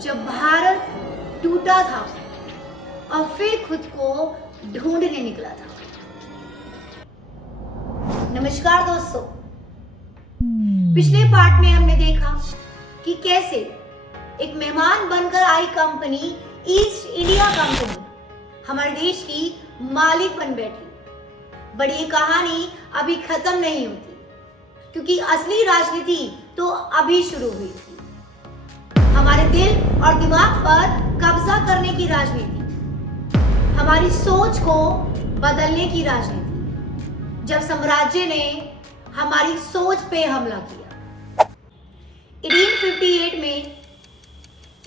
जब भारत टूटा था और फिर खुद को ढूंढने निकला था। नमस्कार दोस्तों, पिछले पार्ट में हमने देखा कि कैसे एक मेहमान बनकर आई कंपनी ईस्ट इंडिया कंपनी हमारे देश की मालिक बन बैठी। बट ये कहानी अभी खत्म नहीं होती, क्योंकि असली राजनीति तो अभी शुरू हुई थी। हमारे दिल और दिमाग पर कब्जा करने की राजनीति, हमारी सोच को बदलने की राजनीति, जब साम्राज्य ने हमारी सोच पे हमला किया। 1858 में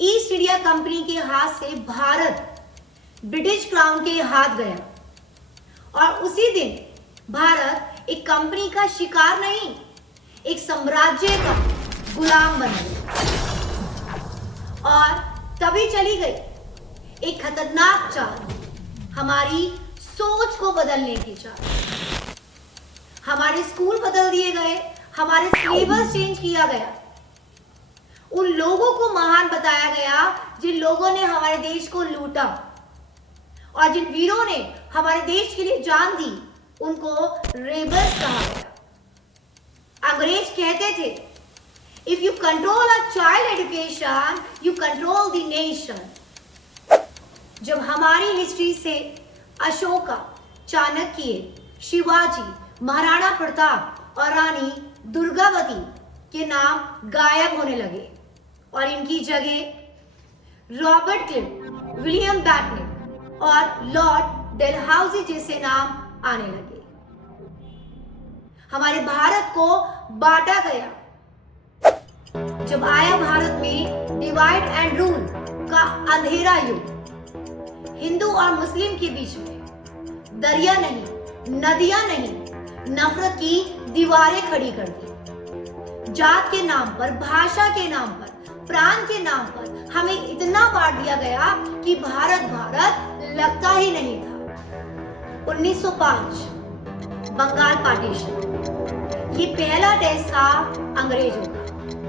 ईस्ट इंडिया कंपनी के हाथ से भारत ब्रिटिश क्राउन के हाथ गया और उसी दिन भारत एक कंपनी का शिकार नहीं, एक साम्राज्य का गुलाम बन गया। और तभी चली गई एक खतरनाक चाल, हमारी सोच को बदलने की चाल। हमारे स्कूल बदल दिए गए, हमारे सिलेबस चेंज किया गया, उन लोगों को महान बताया गया जिन लोगों ने हमारे देश को लूटा, और जिन वीरों ने हमारे देश के लिए जान दी उनको रेबल्स कहा गया। अंग्रेज कहते थे, if you control a child education you control the nation. जब हमारी हिस्ट्री से अशोका, चाणक्य, शिवाजी, महाराणा प्रताप और रानी दुर्गावती के नाम गायब होने लगे और इनकी जगह रॉबर्ट क्लिव, विलियम बैटनिक और लॉर्ड डेलहाउसी जैसे नाम आने लगे। हमारे भारत को बांटा गया। जब आया भारत में डिवाइड एंड रूल का अंधेरा युग, हिंदू और मुस्लिम के बीच में दरिया नहीं, नदियां नहीं, नफरत की दीवारें खड़ी कर दी। जात के नाम पर, भाषा के नाम पर, प्रांत के नाम पर हमें इतना बांट दिया गया कि भारत भारत लगता ही नहीं था। 1905 बंगाल पार्टीशन, ये पहला टेस्ट था अंग्रेजों का।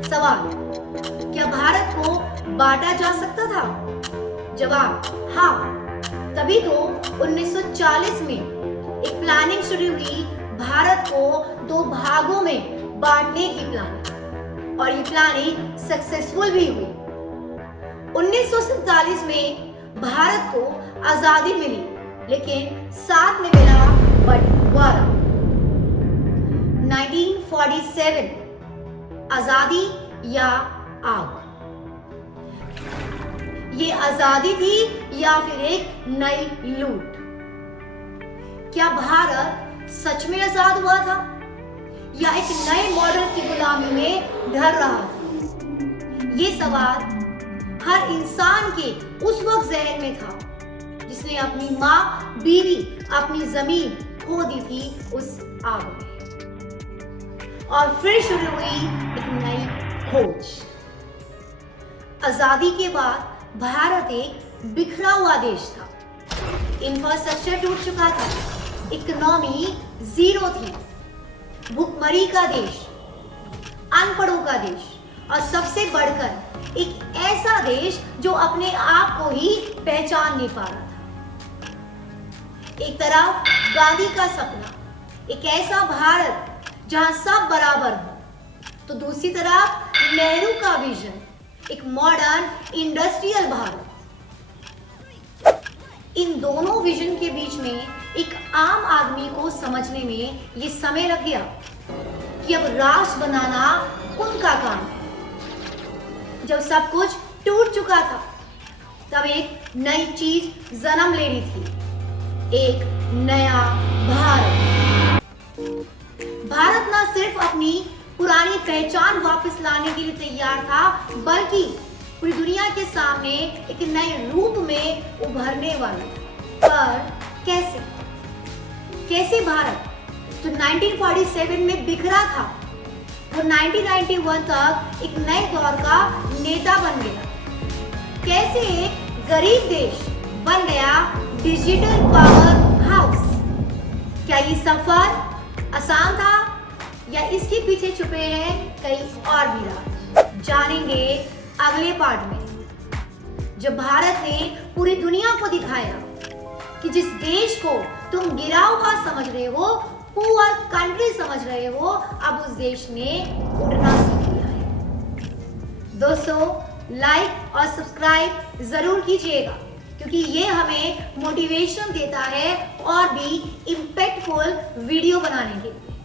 सवाल, क्या भारत को बांटा जा सकता था? जवाब, हाँ। तभी तो 1940 में एक प्लानिंग शुरू हुई भारत को 2 भागों में बांटने की प्लानिंग, और ये प्लानिंग सक्सेसफुल भी हुई। 1947 में भारत को आजादी मिली, लेकिन साथ में मिला बंटवारा। 1947 आजादी या आग, ये आजादी थी या फिर एक नई लूट? क्या भारत सच में आजाद हुआ था या एक नए मॉडल की गुलामी में ढल रहा था? ये सवाल हर इंसान के उस वक्त जहन में था जिसने अपनी माँ, बीवी, अपनी जमीन खो दी थी उस आग में। और फिर शुरू हुई एक नई खोज। आजादी के बाद भारत एक बिखरा हुआ देश था। इंफ्रास्ट्रक्चर टूट चुका था, इकोनॉमी जीरो थी, भुखमरी का देश, अनपढ़ों का देश, और सबसे बढ़कर एक ऐसा देश जो अपने आप को ही पहचान नहीं पा रहा था। एक तरफ गांधी का सपना, एक ऐसा भारत जहां सब बराबर हो, तो दूसरी तरफ नेहरू का विजन, एक मॉडर्न इंडस्ट्रियल भारत। इन दोनों विजन के बीच में एक आम आदमी को समझने में ये समय लग गया कि अब राष्ट्र बनाना उनका काम है। जब सब कुछ टूट चुका था, तब एक नई चीज जन्म ले रही थी, एक नया भारत। भारत न सिर्फ अपनी पुरानी पहचान वापस लाने के लिए तैयार था, बल्कि पूरी दुनिया के सामने एक नए रूप में उभरने वाला था। पर कैसे? कैसे भारत जो 1947 में बिखरा था, वो 1991 तक एक नए दौर का नेता बन गया? कैसे एक गरीब देश बन गया डिजिटल पावर हाउस? क्या ये सफर आसान था या इसके पीछे छुपे हैं कई और भी राज? जानेंगे अगले पार्ट में। जब भारत ने पूरी दुनिया को दिखाया कि जिस देश को तुम गिरा हुआ समझ रहे हो, पुअर कंट्री समझ रहे हो, अब उस देश ने उड़ना सीख लिया है। दोस्तों, लाइक और सब्सक्राइब जरूर कीजिएगा, क्योंकि ये हमें मोटिवेशन देता है और भी इम्पैक्टफुल वीडियो बनाने के लिए।